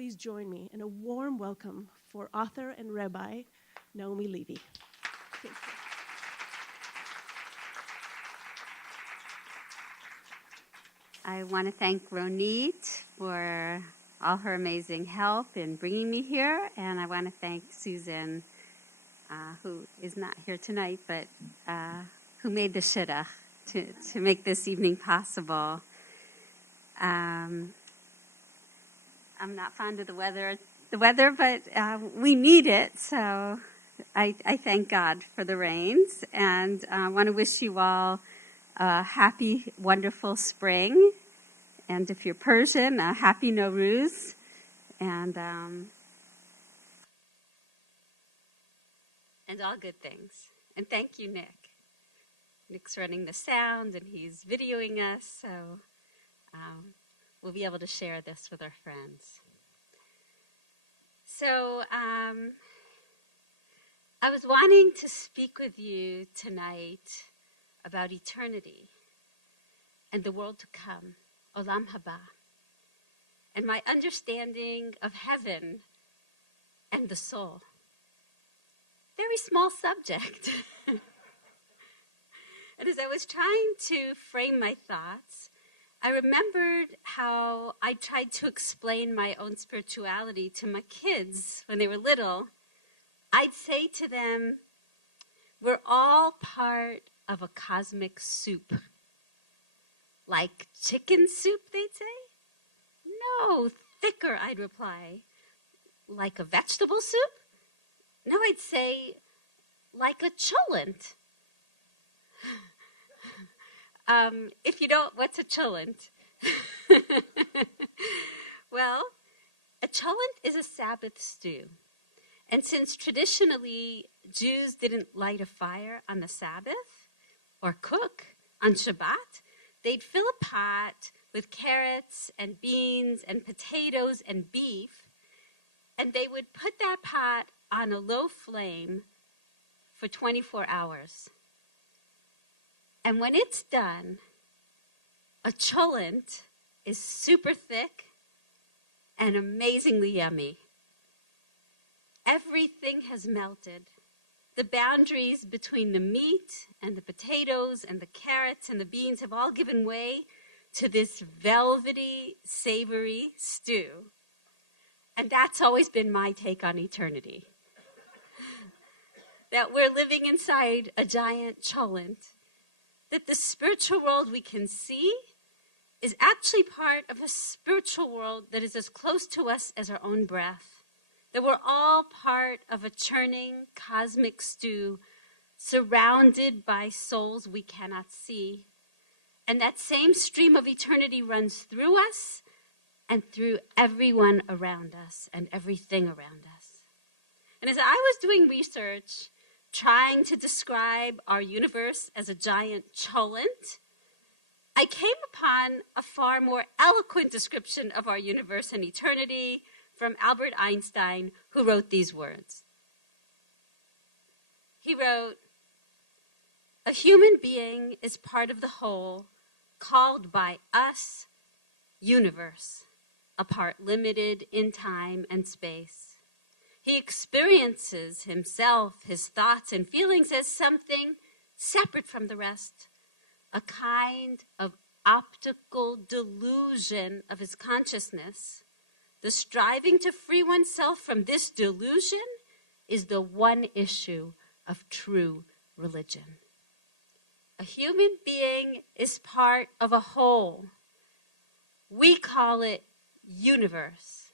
please join me in a warm welcome for author and Rabbi Naomi Levy. Thank you. I want to thank Ronit for all her amazing help in bringing me here, and I want to thank Susan, who is not here tonight, but who made the shidduch to make this evening possible. I'm not fond of the weather, but we need it, so I thank God for the rains, and I want to wish you all a happy, wonderful spring, and if you're Persian, a happy Nowruz, and all good things. And thank you, Nick. Nick's running the sound, and he's videoing us, so we'll be able to share this with our friends. So I was wanting to speak with you tonight about eternity and the world to come, Olam Haba, and my understanding of heaven and the soul. Very small subject. And as I was trying to frame my thoughts, I remembered how I tried to explain my own spirituality to my kids when they were little. I'd say to them, we're all part of a cosmic soup. Like chicken soup, they'd say? No, thicker, I'd reply. Like a vegetable soup? No, I'd say, like a cholent. If you don't, what's a cholent? Well, a cholent is a Sabbath stew. And since traditionally Jews didn't light a fire on the Sabbath or cook on Shabbat, they'd fill a pot with carrots and beans and potatoes and beef, and they would put that pot on a low flame for 24 hours. And when it's done, a cholent is super thick and amazingly yummy. Everything has melted. The boundaries between the meat and the potatoes and the carrots and the beans have all given way to this velvety, savory stew. And that's always been my take on eternity. That we're living inside a giant cholent. That the spiritual world we can see is actually part of a spiritual world that is as close to us as our own breath. That we're all part of a churning cosmic stew surrounded by souls we cannot see. And that same stream of eternity runs through us and through everyone around us and everything around us. And as I was doing research, trying to describe our universe as a giant cholent, I came upon a far more eloquent description of our universe and eternity from Albert Einstein, who wrote these words. He wrote, "A human being is part of the whole, called by us universe, a part limited in time and space. He experiences himself, his thoughts and feelings as something separate from the rest, a kind of optical delusion of his consciousness. The striving to free oneself from this delusion is the one issue of true religion. A human being is part of a whole. We call it universe.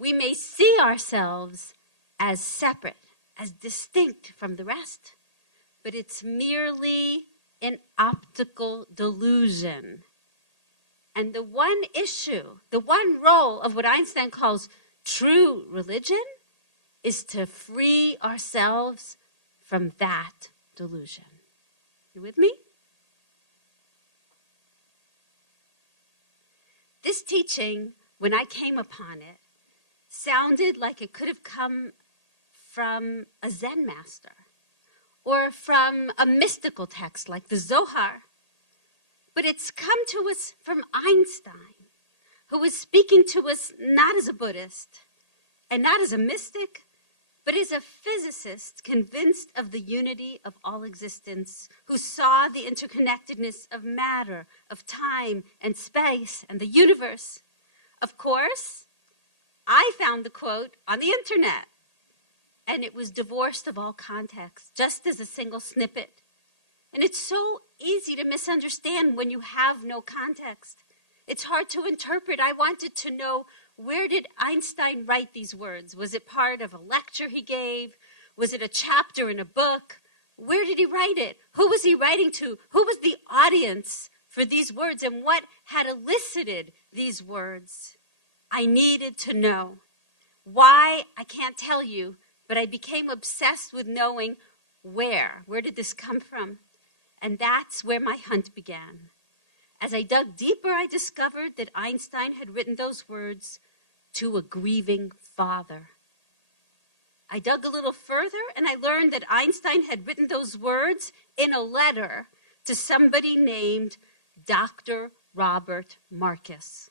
We may see ourselves as separate, as distinct from the rest, but it's merely an optical delusion. And the one issue, the one role of what Einstein calls true religion is to free ourselves from that delusion." You with me? This teaching, when I came upon it, sounded like it could have come from a Zen master or from a mystical text like the Zohar. But it's come to us from Einstein, who was speaking to us not as a Buddhist and not as a mystic, but as a physicist convinced of the unity of all existence, who saw the interconnectedness of matter, of time and space and the universe. Of course, I found the quote on the internet, and it was divorced of all context, just as a single snippet. And it's so easy to misunderstand when you have no context. It's hard to interpret. I wanted to know, where did Einstein write these words? Was it part of a lecture he gave? Was it a chapter in a book? Where did he write it? Who was he writing to? Who was the audience for these words? And what had elicited these words? I needed to know. Why? I can't tell you, but I became obsessed with knowing where. Where did this come from? And that's where my hunt began. As I dug deeper, I discovered that Einstein had written those words to a grieving father. I dug a little further, and I learned that Einstein had written those words in a letter to somebody named Dr. Robert Marcus.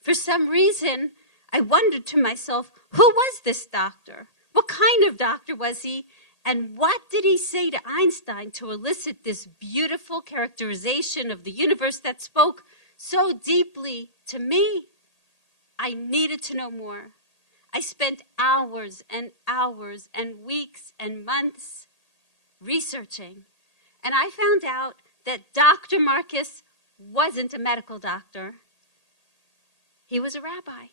For some reason, I wondered to myself, who was this doctor? What kind of doctor was he? And what did he say to Einstein to elicit this beautiful characterization of the universe that spoke so deeply to me? I needed to know more. I spent hours and hours and weeks and months researching. And I found out that Dr. Marcus wasn't a medical doctor. He was a rabbi.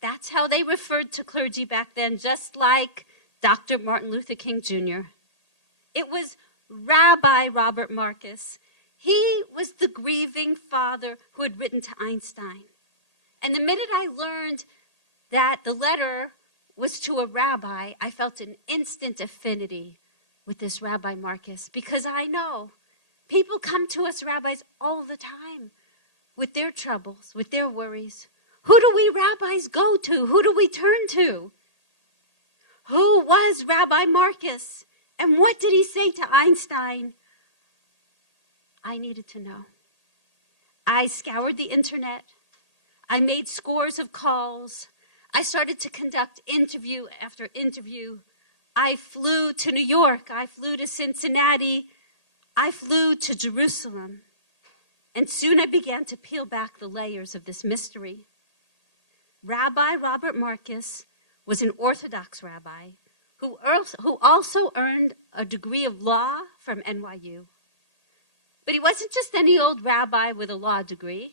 That's how they referred to clergy back then, just like Dr. Martin Luther King Jr. It was Rabbi Robert Marcus. He was the grieving father who had written to Einstein. And the minute I learned that the letter was to a rabbi, I felt an instant affinity with this Rabbi Marcus, because I know people come to us rabbis all the time with their troubles, with their worries. Who do we rabbis go to? Who do we turn to? Who was Rabbi Marcus? And what did he say to Einstein? I needed to know. I scoured the internet. I made scores of calls. I started to conduct interview after interview. I flew to New York. I flew to Cincinnati. I flew to Jerusalem. And soon I began to peel back the layers of this mystery. Rabbi Robert Marcus was an Orthodox rabbi who also earned a degree of law from NYU. But he wasn't just any old rabbi with a law degree.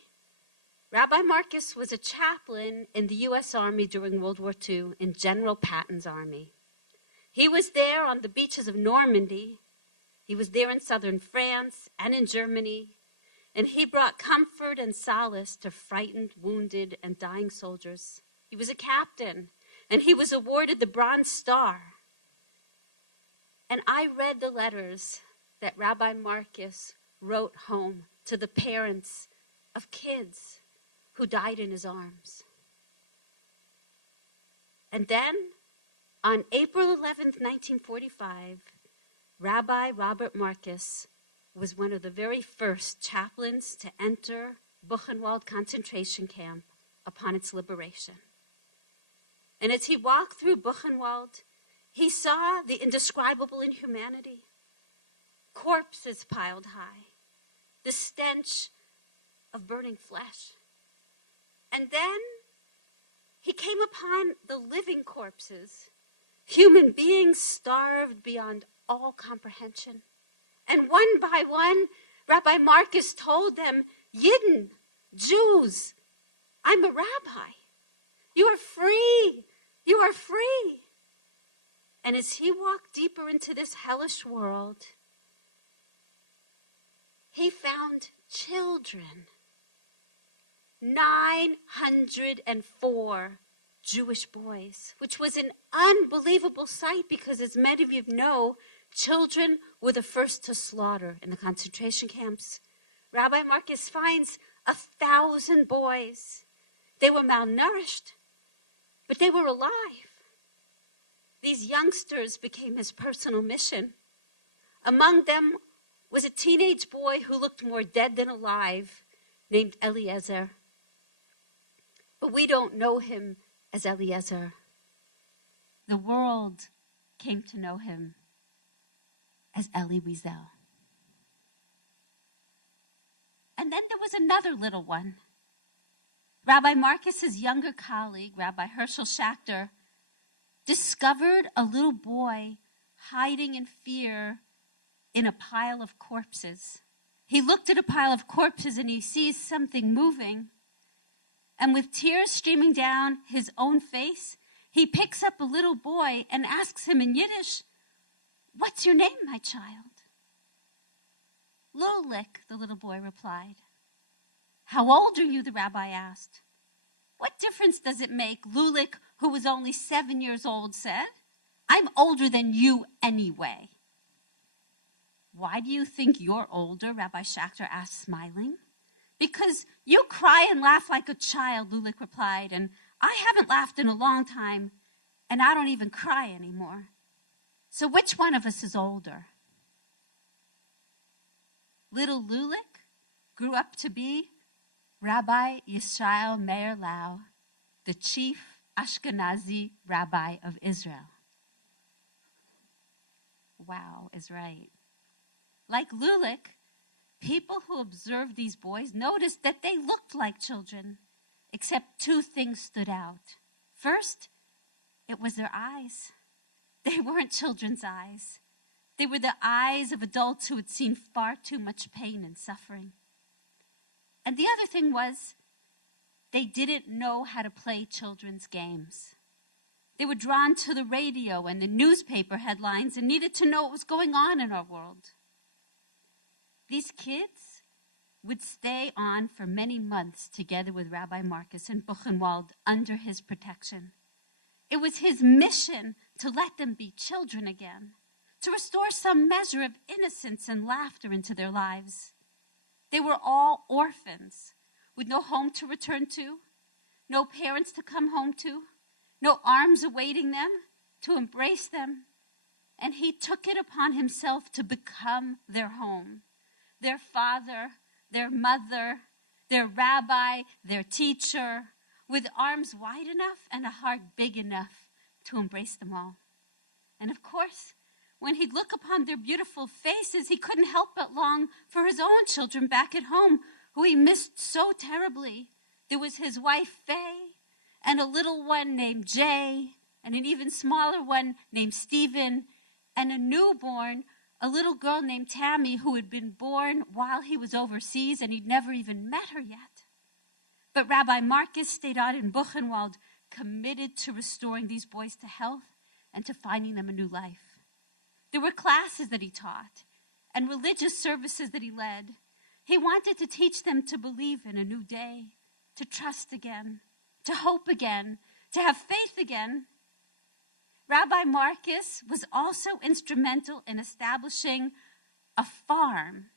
Rabbi Marcus was a chaplain in the U.S. Army during World War II in General Patton's army. He was there on the beaches of Normandy. He was there in southern France and in Germany. And he brought comfort and solace to frightened, wounded, and dying soldiers. He was a captain, and he was awarded the Bronze Star. And I read the letters that Rabbi Marcus wrote home to the parents of kids who died in his arms. And then, on April 11th, 1945, Rabbi Robert Marcus was one of the very first chaplains to enter Buchenwald concentration camp upon its liberation. And as he walked through Buchenwald, he saw the indescribable inhumanity. Corpses piled high, the stench of burning flesh. And then he came upon the living corpses, human beings starved beyond all comprehension. And one by one, Rabbi Marcus told them, Yidden, Jews, I'm a rabbi. You are free. You are free. And as he walked deeper into this hellish world, he found children. 904 Jewish boys, which was an unbelievable sight because, as many of you know, children were the first to slaughter in the concentration camps. Rabbi Marcus finds 1,000 boys. They were malnourished, but they were alive. These youngsters became his personal mission. Among them was a teenage boy who looked more dead than alive, named Eliezer. but we don't know him as Eliezer. The world came to know him as Elie Wiesel. And then there was another little one. Rabbi Marcus's younger colleague, Rabbi Herschel Schachter, discovered a little boy hiding in fear in a pile of corpses. He looked at a pile of corpses and he sees something moving. And with tears streaming down his own face, he picks up a little boy and asks him in Yiddish, "What's your name, my child?" "Lulik," the little boy replied. "How old are you?" the rabbi asked. "What difference does it make?" Lulik, who was only 7 years old, said. "I'm older than you anyway." "Why do you think you're older?" Rabbi Schachter asked, smiling. "Because you cry and laugh like a child," Lulik replied, "and I haven't laughed in a long time, and I don't even cry anymore. So which one of us is older?" Little Lulik grew up to be Rabbi Yisrael Meir Lau, the chief Ashkenazi rabbi of Israel. Wow is right. Like Lulik, people who observed these boys noticed that they looked like children, except two things stood out. First, it was their eyes. They weren't children's eyes. They were the eyes of adults who had seen far too much pain and suffering. And the other thing was, they didn't know how to play children's games. They were drawn to the radio and the newspaper headlines and needed to know what was going on in our world. These kids would stay on for many months together with Rabbi Marcus in Buchenwald under his protection. It was his mission to let them be children again, to restore some measure of innocence and laughter into their lives. They were all orphans with no home to return to, no parents to come home to, no arms awaiting them to embrace them. And he took it upon himself to become their home, their father, their mother, their rabbi, their teacher, with arms wide enough and a heart big enough to embrace them all. And of course, when he'd look upon their beautiful faces, he couldn't help but long for his own children back at home, who he missed so terribly. There was his wife, Faye, and a little one named Jay, and an even smaller one named Stephen, and a newborn, a little girl named Tammy, who had been born while he was overseas, and he'd never even met her yet. But Rabbi Marcus stayed on in Buchenwald, committed to restoring these boys to health and to finding them a new life. There were classes that he taught and religious services that he led. He wanted to teach them to believe in a new day, to trust again, to hope again, to have faith again. Rabbi Marcus was also instrumental in establishing a farm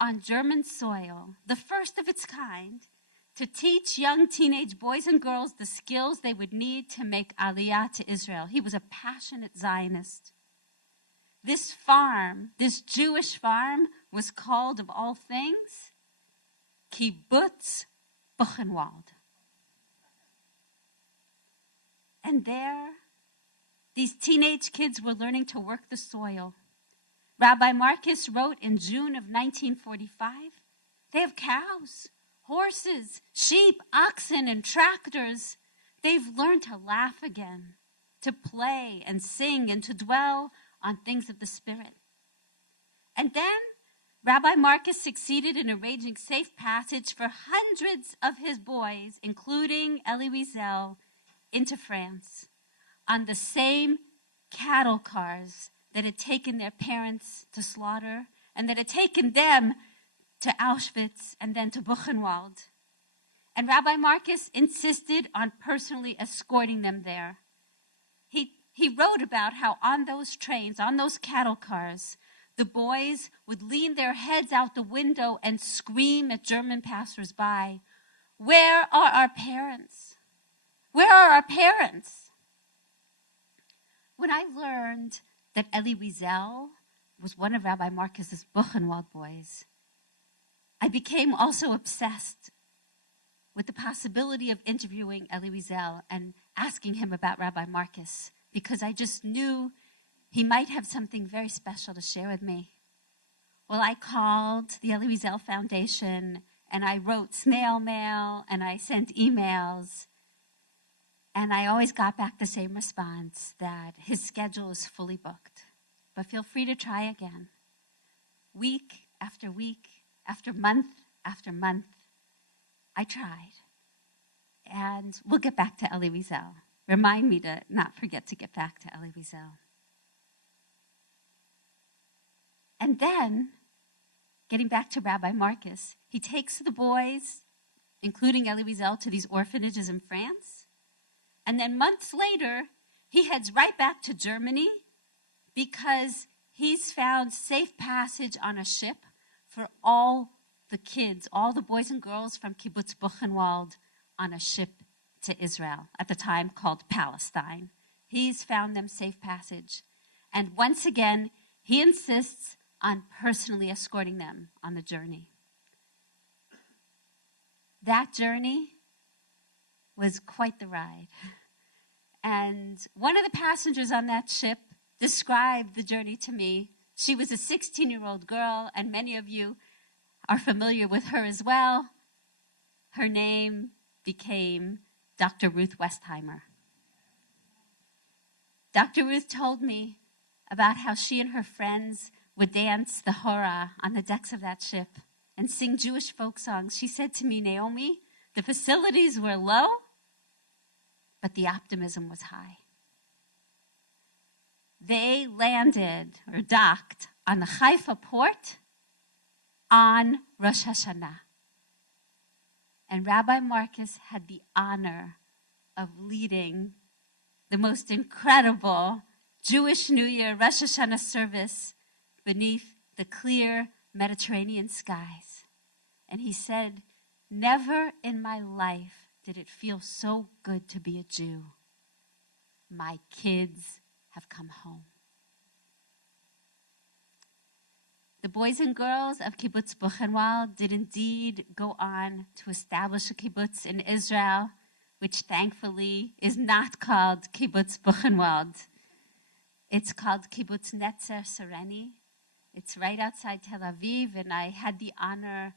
on German soil, the first of its kind, to teach young teenage boys and girls the skills they would need to make Aliyah to Israel. He was a passionate Zionist. This farm, this Jewish farm, was called, of all things, Kibbutz Buchenwald. And there, these teenage kids were learning to work the soil. Rabbi Marcus wrote in June of 1945, they have cows, horses, sheep, oxen, and tractors. They've learned to laugh again, to play and sing, and to dwell on things of the Spirit. And then Rabbi Marcus succeeded in arranging safe passage for hundreds of his boys, including Elie Wiesel, into France on the same cattle cars that had taken their parents to slaughter and that had taken them to Auschwitz and then to Buchenwald. And Rabbi Marcus insisted on personally escorting them there. He wrote about how on those trains, on those cattle cars, the boys would lean their heads out the window and scream at German passersby, "Where are our parents? Where are our parents?" When I learned that Elie Wiesel was one of Rabbi Marcus's Buchenwald boys, I became also obsessed with the possibility of interviewing Elie Wiesel and asking him about Rabbi Marcus, because I just knew he might have something very special to share with me. Well, I called the Elie Wiesel Foundation, and I wrote snail mail, and I sent emails, and I always got back the same response, that his schedule is fully booked. But feel free to try again. Week after week, after month, I tried. And we'll get back to Elie Wiesel. Remind me to not forget to get back to Elie Wiesel. And then, getting back to Rabbi Marcus, he takes the boys, including Elie Wiesel, to these orphanages in France. And then months later, he heads right back to Germany because he's found safe passage on a ship for all the kids, all the boys and girls from Kibbutz Buchenwald on a ship to Israel, at the time called Palestine. He's found them safe passage. And once again, he insists on personally escorting them on the journey. That journey was quite the ride. And one of the passengers on that ship described the journey to me. She was a 16-year-old girl, and many of you are familiar with her as well. Her name became Dr. Ruth Westheimer. Dr. Ruth told me about how she and her friends would dance the hora on the decks of that ship and sing Jewish folk songs. She said to me, Naomi, the facilities were low, but the optimism was high. They landed or docked on the Haifa port on Rosh Hashanah. And Rabbi Marcus had the honor of leading the most incredible Jewish New Year Rosh Hashanah service beneath the clear Mediterranean skies. And he said, never in my life did it feel so good to be a Jew. My kids have come home. The boys and girls of Kibbutz Buchenwald did indeed go on to establish a kibbutz in Israel, which thankfully is not called Kibbutz Buchenwald. It's called Kibbutz Netzer Sereni. It's right outside Tel Aviv, and I had the honor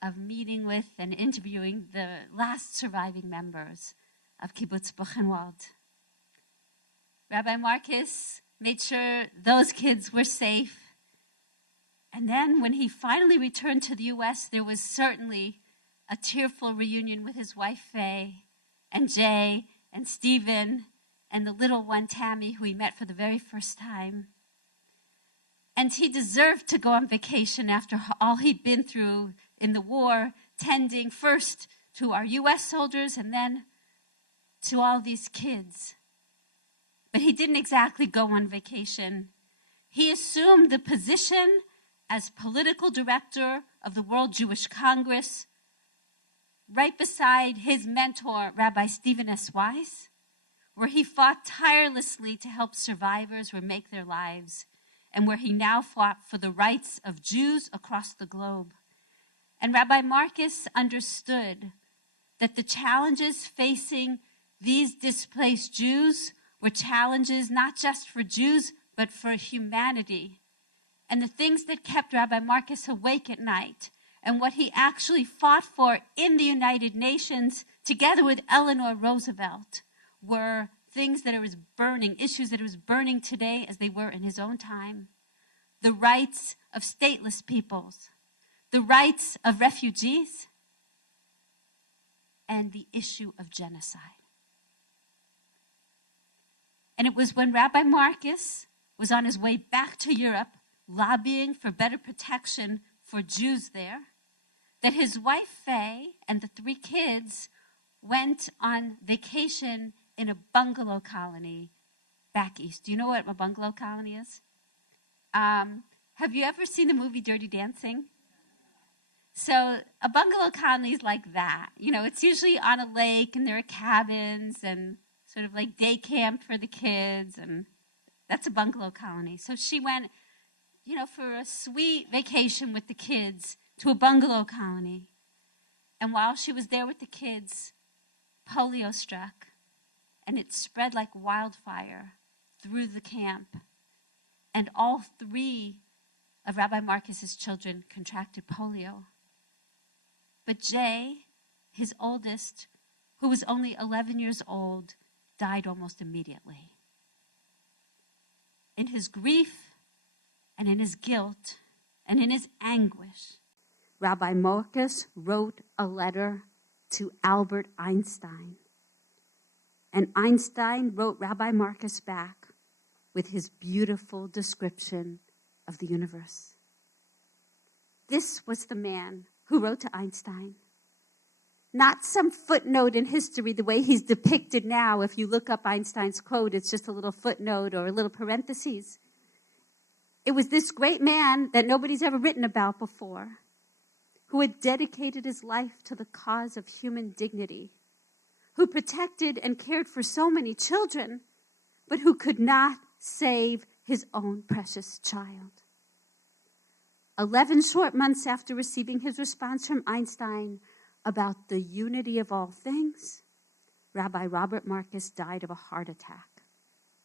of meeting with and interviewing the last surviving members of Kibbutz Buchenwald. Rabbi Marcus made sure those kids were safe. And then when he finally returned to the U.S., there was certainly a tearful reunion with his wife, Faye, and Jay, and Stephen, and the little one, Tammy, who he met for the very first time. And he deserved to go on vacation after all he'd been through in the war, tending first to our U.S. soldiers and then to all these kids. But he didn't exactly go on vacation. He assumed the position as political director of the World Jewish Congress, right beside his mentor, Rabbi Stephen S. Weiss, where he fought tirelessly to help survivors remake their lives, and where he now fought for the rights of Jews across the globe. And Rabbi Marcus understood that the challenges facing these displaced Jews were challenges not just for Jews, but for humanity. And the things that kept Rabbi Marcus awake at night, and what he actually fought for in the United Nations, together with Eleanor Roosevelt, were things that it was burning, issues that it was burning today as they were in his own time. The rights of stateless peoples, the rights of refugees, and the issue of genocide. And it was when Rabbi Marcus was on his way back to Europe, lobbying for better protection for Jews there, that his wife, Faye, and the 3 kids went on vacation in a bungalow colony back east. Do you know what a bungalow colony is? Have you ever seen the movie Dirty Dancing? So a bungalow colony is like that. You know, it's usually on a lake, and there are cabins and sort of like day camp for the kids, and that's a bungalow colony. So she went, you know, for a sweet vacation with the kids to a bungalow colony. And while she was there with the kids, polio struck, and it spread like wildfire through the camp. And all 3 of Rabbi Marcus's children contracted polio. But Jay, his oldest, who was only 11 years old, died almost immediately. In his grief and in his guilt and in his anguish, Rabbi Marcus wrote a letter to Albert Einstein. And Einstein wrote Rabbi Marcus back with his beautiful description of the universe. This was the man who wrote to Einstein. Not some footnote in history the way he's depicted now. If you look up Einstein's quote, it's just a little footnote or a little parentheses. It was this great man that nobody's ever written about before, who had dedicated his life to the cause of human dignity, who protected and cared for so many children, but who could not save his own precious child. 11 short months after receiving his response from Einstein about the unity of all things, Rabbi Robert Marcus died of a heart attack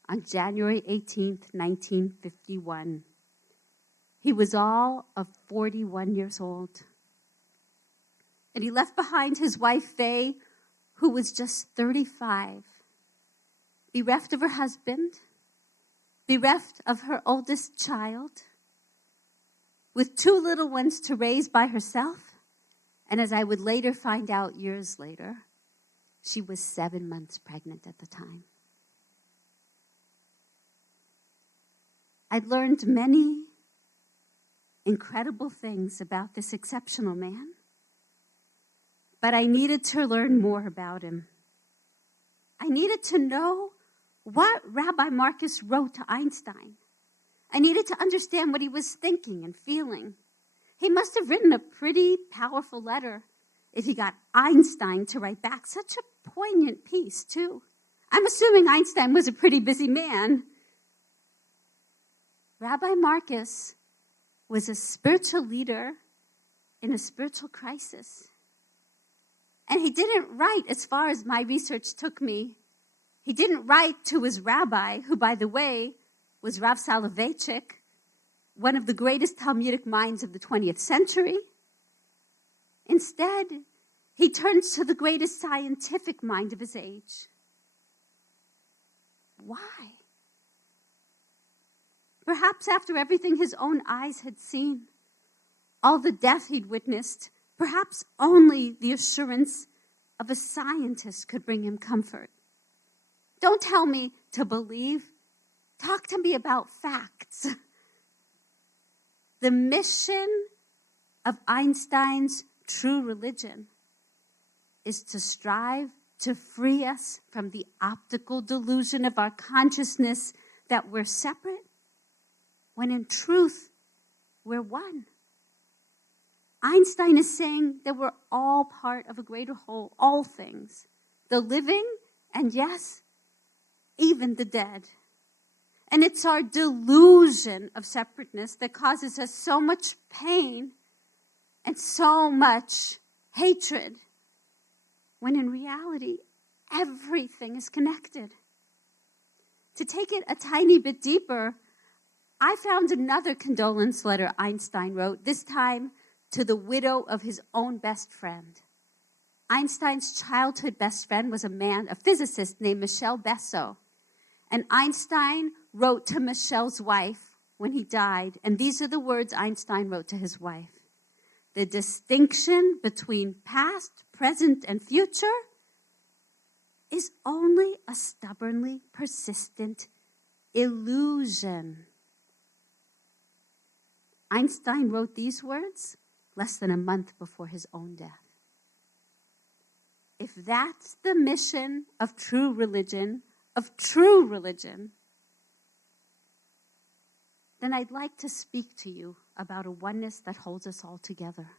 on January 18th, 1951. He was all of 41 years old. And he left behind his wife, Faye, who was just 35, bereft of her husband, bereft of her oldest child, with 2 little ones to raise by herself. And as I would later find out years later, she was 7 months pregnant at the time. I'd learned many incredible things about this exceptional man, but I needed to learn more about him. I needed to know what Rabbi Marcus wrote to Einstein. I needed to understand what he was thinking and feeling. He must have written a pretty powerful letter if he got Einstein to write back such a poignant piece, too. I'm assuming Einstein was a pretty busy man. Rabbi Marcus was a spiritual leader in a spiritual crisis. And he didn't write, as far as my research took me, he didn't write to his rabbi, who, by the way, was Rav Soloveitchik, one of the greatest Talmudic minds of the 20th century. Instead, he turns to the greatest scientific mind of his age. Why? Perhaps after everything his own eyes had seen, all the death he'd witnessed, perhaps only the assurance of a scientist could bring him comfort. Don't tell me to believe. Talk to me about facts. The mission of Einstein's true religion is to strive to free us from the optical delusion of our consciousness that we're separate, when in truth, we're one. Einstein is saying that we're all part of a greater whole, all things, the living, and yes, even the dead. And it's our delusion of separateness that causes us so much pain and so much hatred, when in reality, everything is connected. To take it a tiny bit deeper, I found another condolence letter Einstein wrote, this time to the widow of his own best friend. Einstein's childhood best friend was a physicist named Michel Besso. And Einstein wrote to Michel's wife when he died, and these are the words Einstein wrote to his wife. The distinction between past, present, and future is only a stubbornly persistent illusion. Einstein wrote these words less than a month before his own death. If that's the mission of true religion, then I'd like to speak to you about a oneness that holds us all together.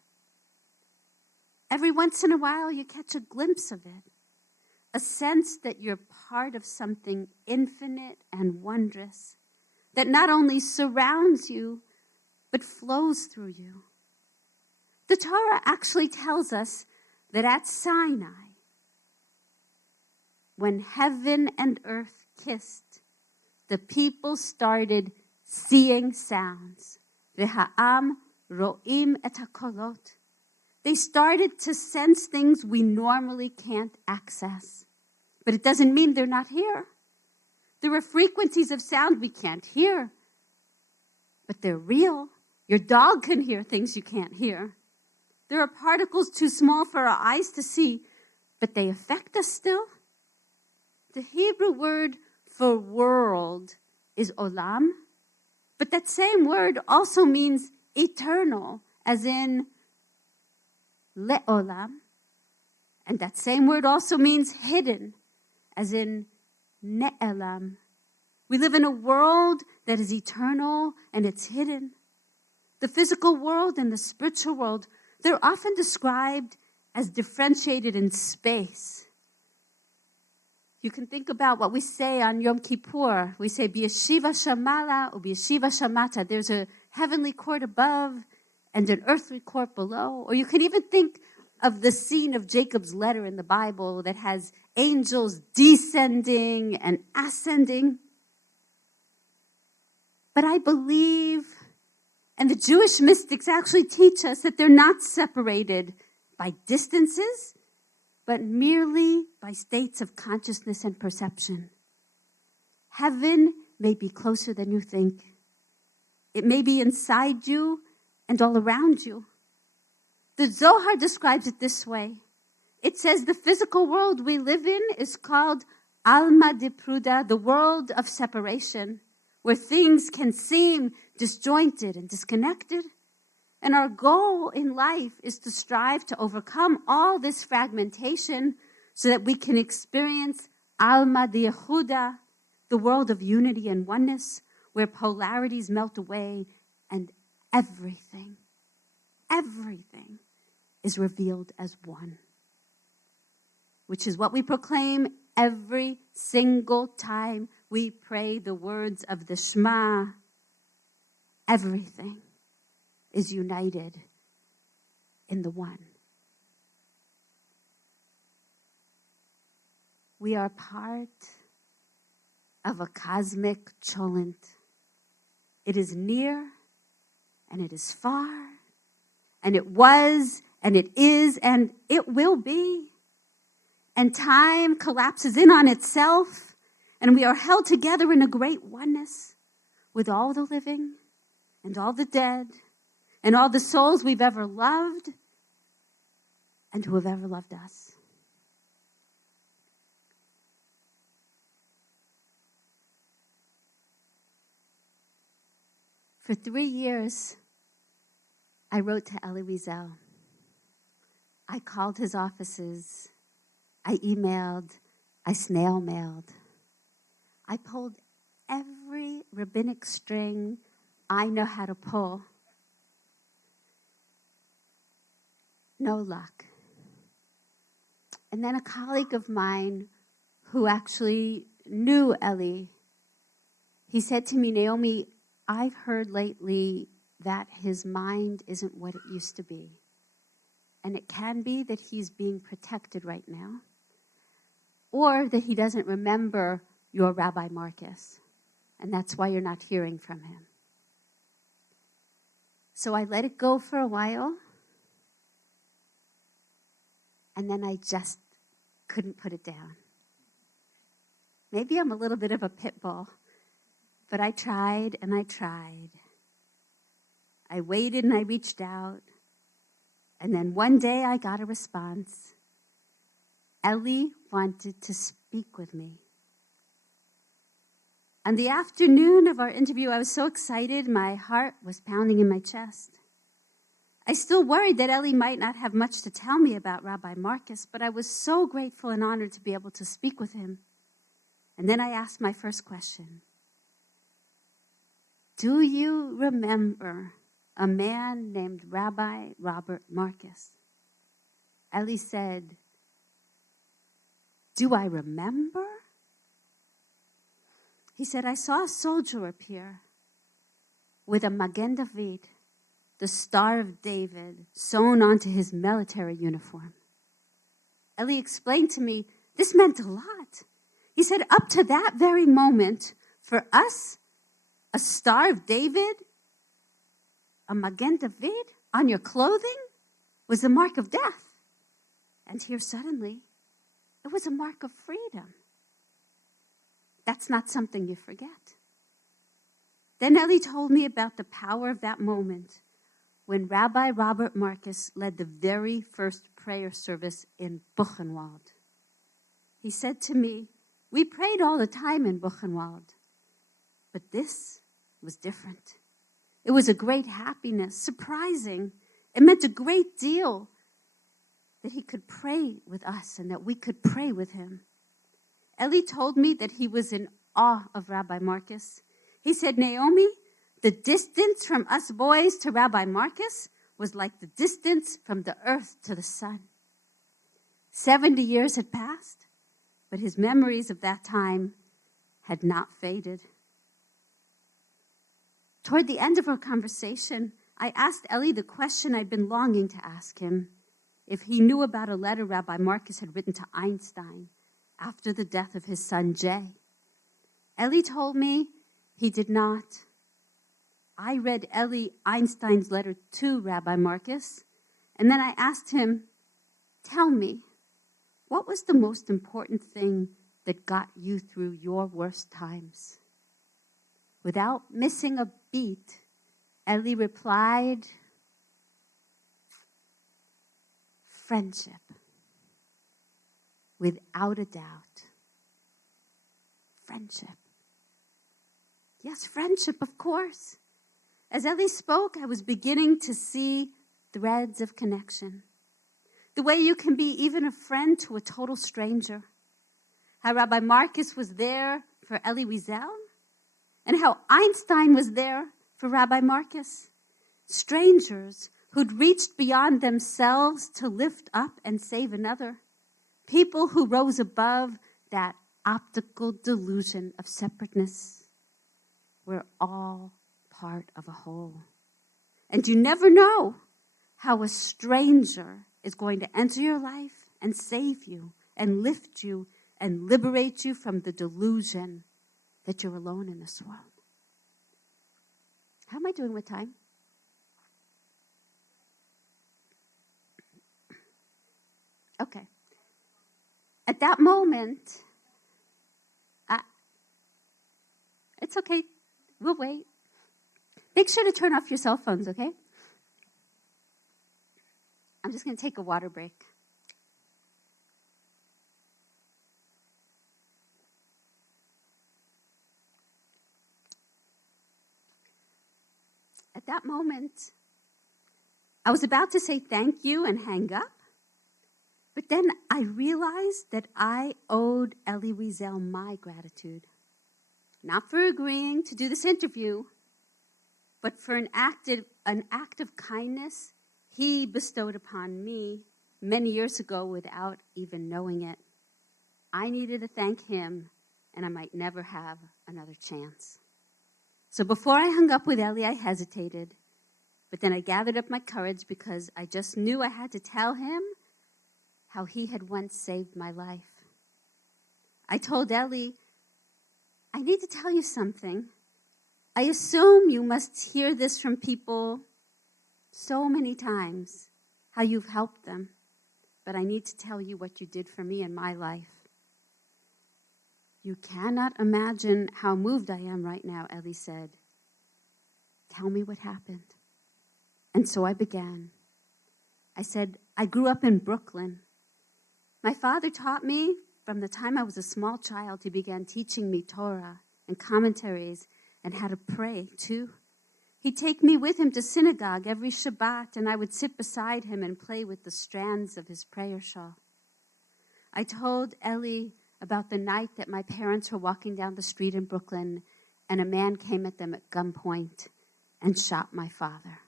Every once in a while, you catch a glimpse of it, a sense that you're part of something infinite and wondrous that not only surrounds you, but flows through you. The Torah actually tells us that at Sinai, when heaven and earth kissed, the people started seeing sounds. V'ha'am ro'im et hakolot. They started to sense things we normally can't access. But it doesn't mean they're not here. There are frequencies of sound we can't hear, but they're real. Your dog can hear things you can't hear. There are particles too small for our eyes to see, but they affect us still. The Hebrew word for world is olam, but that same word also means eternal, as in le'olam. And that same word also means hidden, as in ne'elam. We live in a world that is eternal and it's hidden. The physical world and the spiritual world, they're often described as differentiated in space. You can think about what we say on Yom Kippur. We say, B'yeshiva shamala or B'yeshiva shamata. There's a heavenly court above and an earthly court below. Or you can even think of the scene of Jacob's letter in the Bible that has angels descending and ascending. But I believe, and the Jewish mystics actually teach us that they're not separated by distances, but merely by states of consciousness and perception. Heaven may be closer than you think. It may be inside you and all around you. The Zohar describes it this way. It says the physical world we live in is called Alma de Pruda, the world of separation, where things can seem disjointed and disconnected. And our goal in life is to strive to overcome all this fragmentation so that we can experience Alma de Yehuda, the world of unity and oneness, where polarities melt away and everything is revealed as one. Which is what we proclaim every single time we pray the words of the Shema. Everything is united in the one. We are part of a cosmic cholent. It is near and it is far, and it was and it is and it will be. And time collapses in on itself, and we are held together in a great oneness with all the living and all the dead and all the souls we've ever loved and who have ever loved us. For 3 years, I wrote to Elie Wiesel. I called his offices. I emailed. I snail mailed. I pulled every rabbinic string I know how to pull. No luck. And then a colleague of mine who actually knew Elie, he said to me, Naomi, I've heard lately that his mind isn't what it used to be. And it can be that he's being protected right now, or that he doesn't remember your Rabbi Marcus, and that's why you're not hearing from him. So I let it go for a while, and then I just couldn't put it down. Maybe I'm a little bit of a pit bull, but I tried and I tried. I waited and I reached out, and then one day I got a response. Elie wanted to speak with me. On the afternoon of our interview, I was so excited, my heart was pounding in my chest. I still worried that Elie might not have much to tell me about Rabbi Marcus, but I was so grateful and honored to be able to speak with him. And then I asked my first question. Do you remember a man named Rabbi Robert Marcus? Elie said, do I remember? He said, I saw a soldier appear with a Magen David, the Star of David, sewn onto his military uniform. Eli explained to me this meant a lot. He said, up to that very moment, for us, a Star of David, a Magen David on your clothing was the mark of death. And here suddenly, it was a mark of freedom. That's not something you forget. Then Eli told me about the power of that moment when Rabbi Robert Marcus led the very first prayer service in Buchenwald. He said to me, we prayed all the time in Buchenwald, but this was different. It was a great happiness, surprising. It meant a great deal that he could pray with us and that we could pray with him. Eli told me that he was in awe of Rabbi Marcus. He said, Naomi, the distance from us boys to Rabbi Marcus was like the distance from the earth to the sun. 70 years had passed, but his memories of that time had not faded. Toward the end of our conversation, I asked Eli the question I'd been longing to ask him, if he knew about a letter Rabbi Marcus had written to Einstein after the death of his son Jay. Eli told me he did not. I read Eli Einstein's letter to Rabbi Marcus, and then I asked him, tell me, what was the most important thing that got you through your worst times? Without missing a beat, Eli replied, friendship. Without a doubt. Friendship. Yes, friendship, of course. As Eli spoke, I was beginning to see threads of connection. The way you can be even a friend to a total stranger. How Rabbi Marcus was there for Elie Wiesel, and how Einstein was there for Rabbi Marcus. Strangers who'd reached beyond themselves to lift up and save another. People who rose above that optical delusion of separateness. We're all part of a whole. And you never know how a stranger is going to enter your life and save you and lift you and liberate you from the delusion that you're alone in this world. How am I doing with time? Okay. At that moment, it's okay. We'll wait. Make sure to turn off your cell phones, okay? I'm just going to take a water break. At that moment, I was about to say thank you and hang up, but then I realized that I owed Elie Wiesel my gratitude. Not for agreeing to do this interview, but for an act of kindness he bestowed upon me many years ago without even knowing it. I needed to thank him, and I might never have another chance. So before I hung up with Elie, I hesitated, but then I gathered up my courage because I just knew I had to tell him how he had once saved my life. I told Elie, I need to tell you something. I assume you must hear this from people so many times, how you've helped them. But I need to tell you what you did for me in my life. You cannot imagine how moved I am right now, Elie said. Tell me what happened. And so I began. I said, I grew up in Brooklyn. My father taught me from the time I was a small child. He began teaching me Torah and commentaries and how to pray, too. He'd take me with him to synagogue every Shabbat, and I would sit beside him and play with the strands of his prayer shawl. I told Elie about the night that my parents were walking down the street in Brooklyn, and a man came at them at gunpoint and shot my father.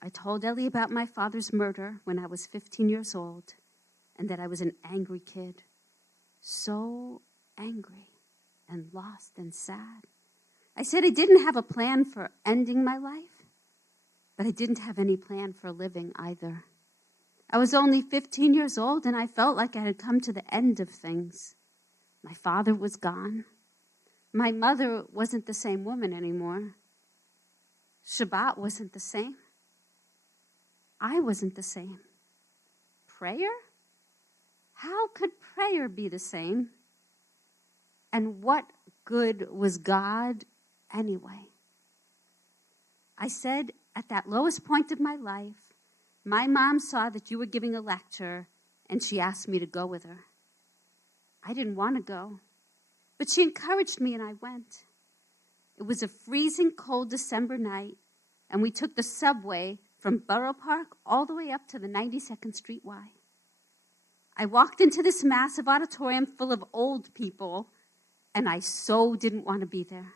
I told Elie about my father's murder when I was 15 years old, and that I was an angry kid, so angry and lost and sad. I said I didn't have a plan for ending my life, but I didn't have any plan for living either. I was only 15 years old, and I felt like I had come to the end of things. My father was gone. My mother wasn't the same woman anymore. Shabbat wasn't the same. I wasn't the same. Prayer? How could prayer be the same? And what good was God anyway? I said, at that lowest point of my life, my mom saw that you were giving a lecture, and she asked me to go with her. I didn't want to go, but she encouraged me, and I went. It was a freezing cold December night, and we took the subway from Borough Park all the way up to the 92nd Street Y. I walked into this massive auditorium full of old people, and I so didn't want to be there.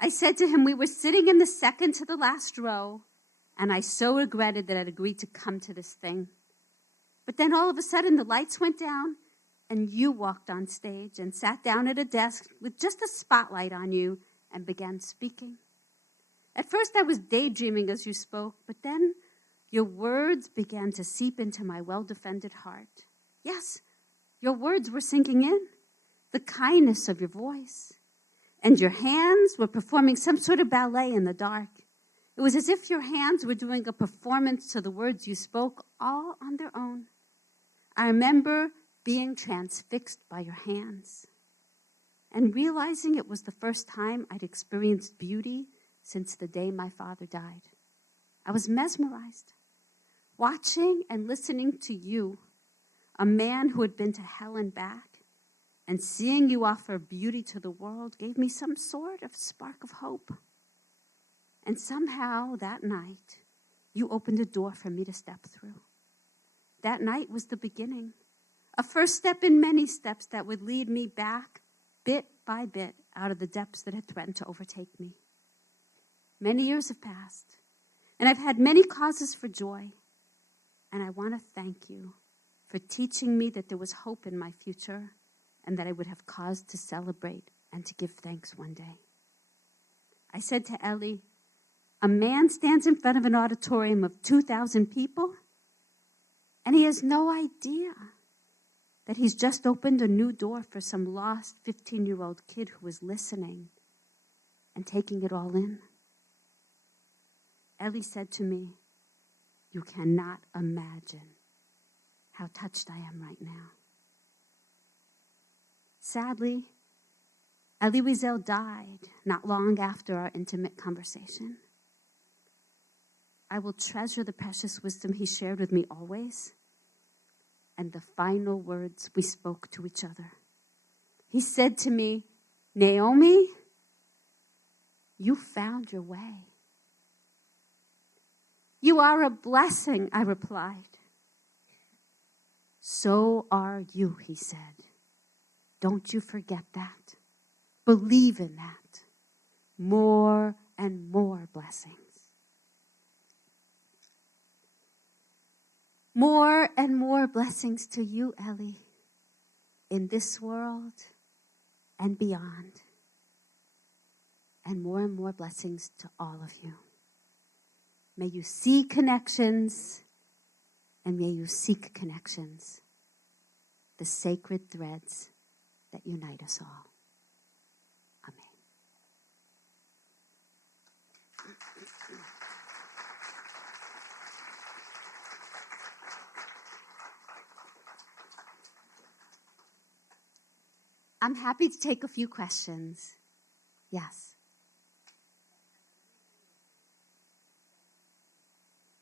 I said to him, we were sitting in the second to the last row, and I so regretted that I'd agreed to come to this thing. But then all of a sudden the lights went down, and you walked on stage and sat down at a desk with just a spotlight on you and began speaking. At first I was daydreaming as you spoke, but then your words began to seep into my well-defended heart. Yes, your words were sinking in, the kindness of your voice. And your hands were performing some sort of ballet in the dark. It was as if your hands were doing a performance to the words you spoke all on their own. I remember being transfixed by your hands and realizing it was the first time I'd experienced beauty since the day my father died. I was mesmerized, watching and listening to you, a man who had been to hell and back, and seeing you offer beauty to the world gave me some sort of spark of hope. And somehow that night, you opened a door for me to step through. That night was the beginning, a first step in many steps that would lead me back, bit by bit, out of the depths that had threatened to overtake me. Many years have passed, and I've had many causes for joy. And I want to thank you for teaching me that there was hope in my future and that I would have cause to celebrate and to give thanks one day. I said to Ellie, a man stands in front of an auditorium of 2,000 people, and he has no idea that he's just opened a new door for some lost 15-year-old kid who was listening and taking it all in. Ellie said to me, you cannot imagine how touched I am right now. Sadly, Elie Wiesel died not long after our intimate conversation. I will treasure the precious wisdom he shared with me always and the final words we spoke to each other. He said to me, Naomi, you found your way. You are a blessing, I replied. So are you, he said. Don't you forget that. Believe in that. More and more blessings. More and more blessings to you, Ellie, in this world and beyond. And more blessings to all of you. May you see connections, and may you seek connections, the sacred threads that unite us all. Amen. I'm happy to take a few questions. Yes.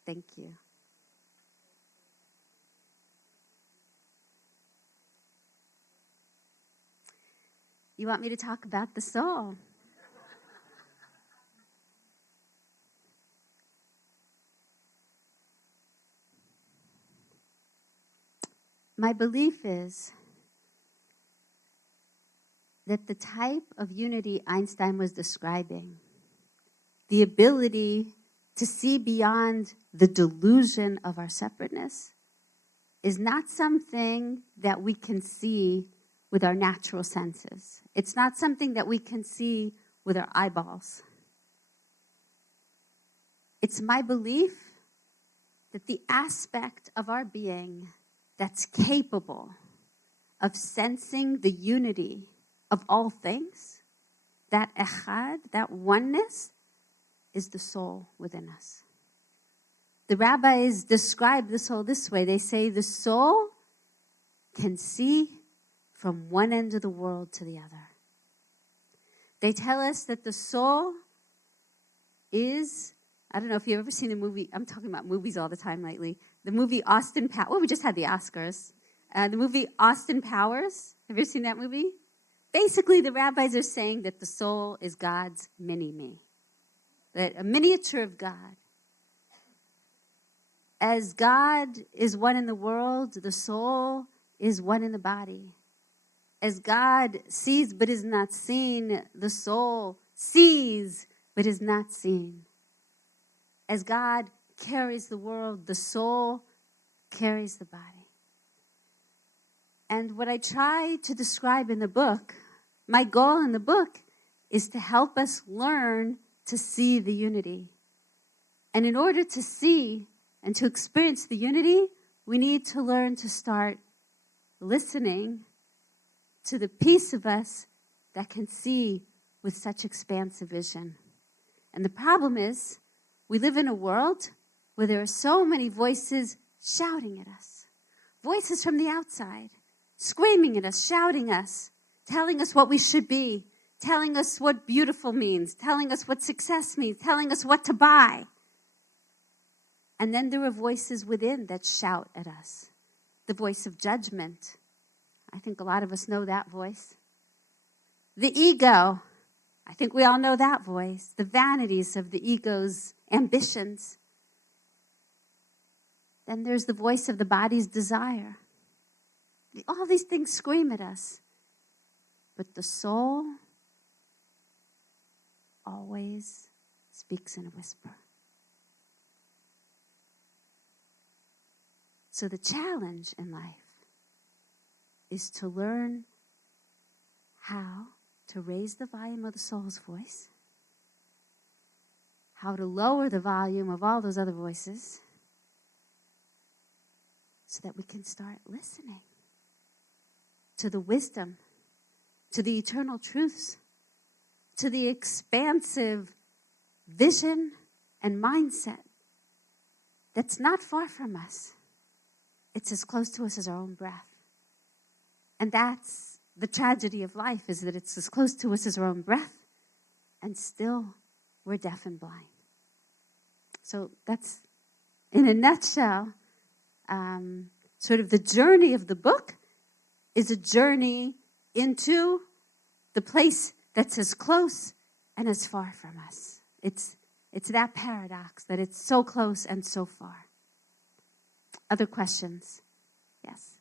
Thank you. You want me to talk about the soul? My belief is that the type of unity Einstein was describing, the ability to see beyond the delusion of our separateness, is not something that we can see with our natural senses. It's not something that we can see with our eyeballs. It's my belief that the aspect of our being that's capable of sensing the unity of all things, that echad, that oneness, is the soul within us. The rabbis describe the soul this way. They say the soul can see from one end of the world to the other. They tell us that the soul is, I don't know if you've ever seen a movie. I'm talking about movies all the time lately. The movie Austin Powers. Well, we just had the Oscars. The movie Austin Powers. Have you ever seen that movie? Basically, the rabbis are saying that the soul is God's mini-me. That a miniature of God. As God is one in the world, the soul is one in the body. As God sees but is not seen, the soul sees but is not seen. As God carries the world, the soul carries the body. And what I try to describe in the book, my goal in the book is to help us learn to see the unity. And in order to see and to experience the unity, we need to learn to start listening to the piece of us that can see with such expansive vision. And the problem is, we live in a world where there are so many voices shouting at us. Voices from the outside, screaming at us, shouting us, telling us what we should be, telling us what beautiful means, telling us what success means, telling us what to buy. And then there are voices within that shout at us. The voice of judgment. I think a lot of us know that voice. The ego. I think we all know that voice. The vanities of the ego's ambitions. Then there's the voice of the body's desire. All these things scream at us. But the soul always speaks in a whisper. So the challenge in life is to learn how to raise the volume of the soul's voice, how to lower the volume of all those other voices, so that we can start listening to the wisdom, to the eternal truths, to the expansive vision and mindset that's not far from us. It's as close to us as our own breath. And that's the tragedy of life, is that it's as close to us as our own breath, and still we're deaf and blind. So that's, in a nutshell, sort of the journey of the book is a journey into the place that's as close and as far from us. It's that paradox, that it's so close and so far. Other questions? Yes.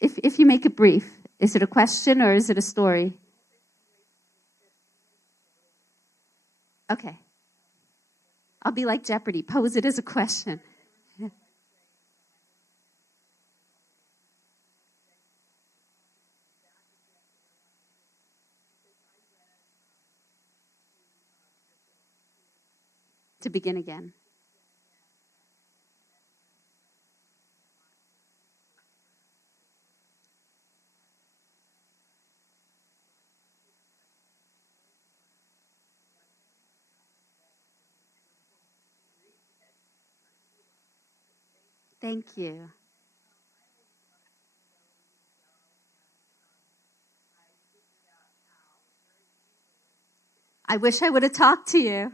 If you make it brief, is it a question or is it a story? Okay. I'll be like Jeopardy. Pose it as a question. To begin again. Thank you. I wish I would have talked to you.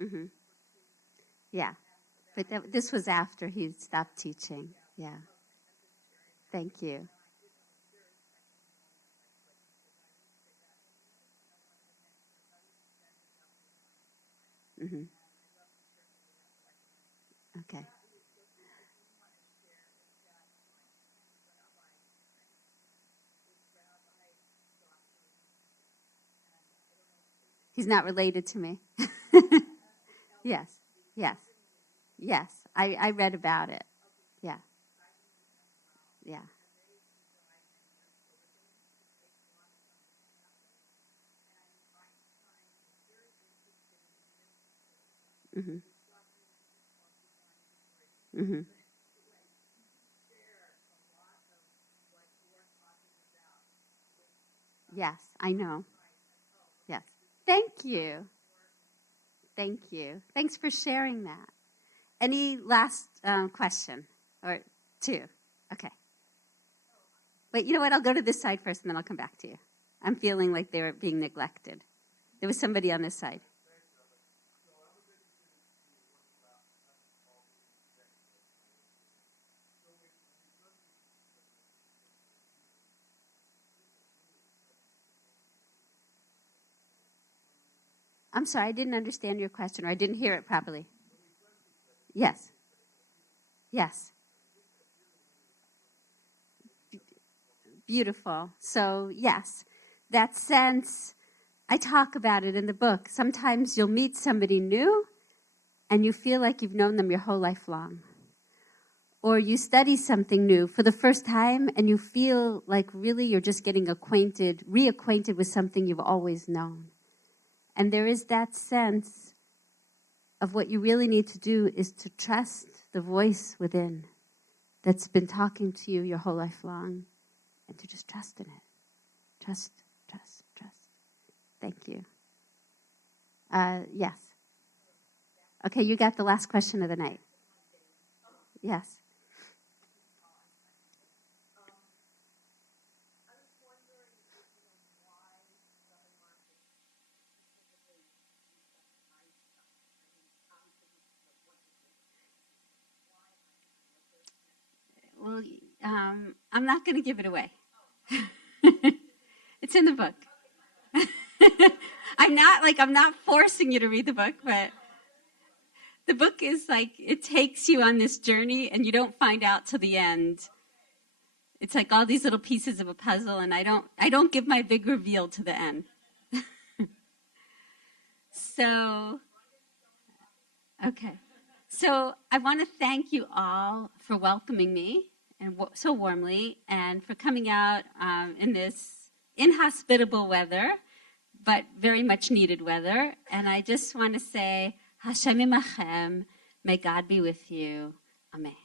Mm-hmm. Yeah. But this was after he stopped teaching. Yeah. Thank you. Mm-hmm. Okay. He's not related to me. Yes. Yes. Yes. I read about it. Yeah. Mm-hmm. Mm-hmm. Yes, I know. Yes. Thank you. Thank you. Thanks for sharing that. Any last question? Or two? Okay. Wait, you know what? I'll go to this side first and then I'll come back to you. I'm feeling like they're being neglected. There was somebody on this side. I'm sorry, I didn't understand your question, or I didn't hear it properly. Yes. Yes. Beautiful. So, yes, that sense, I talk about it in the book. Sometimes you'll meet somebody new and you feel like you've known them your whole life long. Or you study something new for the first time and you feel like really you're just getting reacquainted with something you've always known. And there is that sense of what you really need to do is to trust the voice within that's been talking to you your whole life long, and to just trust in it. Trust, trust, trust. Thank you. Yes. Okay, you got the last question of the night. Yes. Well, I'm not going to give it away. It's in the book. I'm not forcing you to read the book, but the book is like, it takes you on this journey and you don't find out till the end. It's like all these little pieces of a puzzle, and I don't give my big reveal to the end. So, okay. So I want to thank you all for welcoming me and so warmly, and for coming out in this inhospitable weather, but very much needed weather. And I just want to say, Hashem imachem, may God be with you. Amen.